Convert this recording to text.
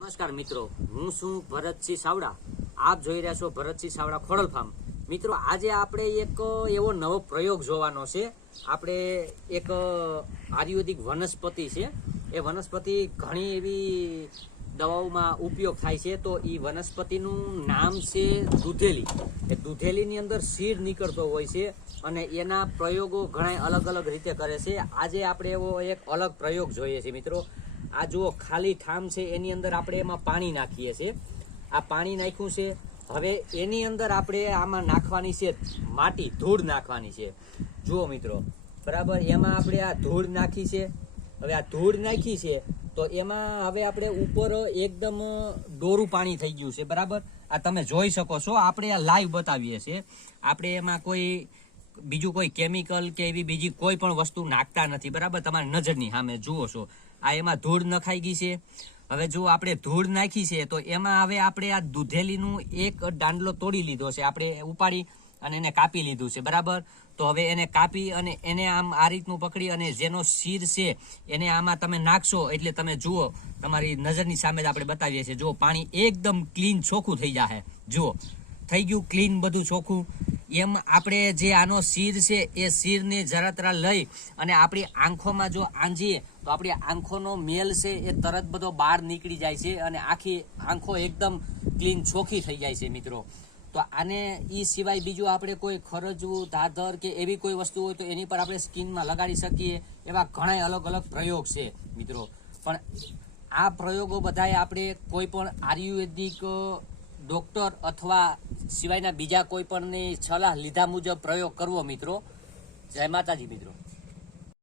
નમસ્કાર મિત્રો, હું છું ભરતસિંહ સાવડા. આપ જોઈ રહ્યા છો ભરતસિંહ સાવડા ખોડલ ફાર્મ. મિત્રો, આજે આપણે એક એવો નવો પ્રયોગ જોવાનો છે. આપણે એક આયુર્વેદિક વનસ્પતિ છે. એ વનસ્પતિ ઘણી એવી દવાઓમાં ઉપયોગ થાય છે. તો એ વનસ્પતિનું નામ છે દૂધેલી. એ દૂધેલીની અંદર સીડ નીકળતો હોય છે અને એના પ્રયોગો ઘણા અલગ અલગ રીતે કરે છે. આજે આપણે એવો એક અલગ પ્રયોગ જોઈએ છીએ મિત્રો. આ જુઓ, ખાલી ઠામ છે, એની અંદર આપણે એમાં પાણી નાખીએ છીએ. આ પાણી નાખ્યું છે. હવે એની અંદર આપણે આમાં નાખવાની છે માટી, ધૂળ નાખવાની છે. જુઓ મિત્રો, બરાબર, એમાં આપણે આ ધૂળ નાખી છે. હવે આ ધૂળ નાખી છે તો એમાં હવે આપણે ઉપર એકદમ ડોરું પાણી થઈ ગયું છે. બરાબર, આ તમે જોઈ શકો છો. આપણે આ લાઈવ બતાવીએ છીએ. આપણે એમાં કોઈ બીજું કોઈ કેમિકલ કે એવી બીજી કોઈ પણ વસ્તુ નાખતા નથી. બરાબર, તમારી નજરની સામે જુઓ છો. આ એમાં ધૂળ નખાઈ ગઈ છે. હવે જો આપણે ધૂળ નાખી છે તો એમાં હવે આપણે આ દૂધેલીનું એક દાંડલો તોડી લીધો છે. આપણે ઉપાડી અને એને કાપી લીધું છે. બરાબર, તો હવે એને કાપી અને એને આમ આ રીતનું પકડી અને જેનો શીર છે એને આમાં તમે નાખશો એટલે તમે જુઓ, તમારી નજરની સામે જ આપણે બતાવીએ છીએ. જુઓ, પાણી એકદમ ક્લીન ચોખ્ખું થઈ જશે. જુઓ, થઈ ગયું ક્લીન, બધું ચોખ્ખું. એમ આપણે જે આનો શીર છે એ શીરને જરા તરા લઈ અને આપણી આંખોમાં જો આંજીએ તો આપણી આંખોનો મેલ છે એ તરત બધો બહાર નીકળી જાય છે અને આખી આંખો એકદમ ક્લીન ચોખ્ખી થઈ જાય છે મિત્રો. તો આને એ સિવાય બીજું આપણે કોઈ ખરજવું, ધાધર કે એવી કોઈ વસ્તુ હોય તો એની પર આપણે સ્કિનમાં લગાડી શકીએ. એવા ઘણા અલગ અલગ પ્રયોગ છે મિત્રો. પણ આ પ્રયોગો બધાએ આપણે કોઈ પણ આયુર્વેદિક ડોક્ટર અથવા સિવાયના બીજા કોઈ પણની સલાહ લીધા મુજબ પ્રયોગ કરવો મિત્રો. જય માતાજી મિત્રો.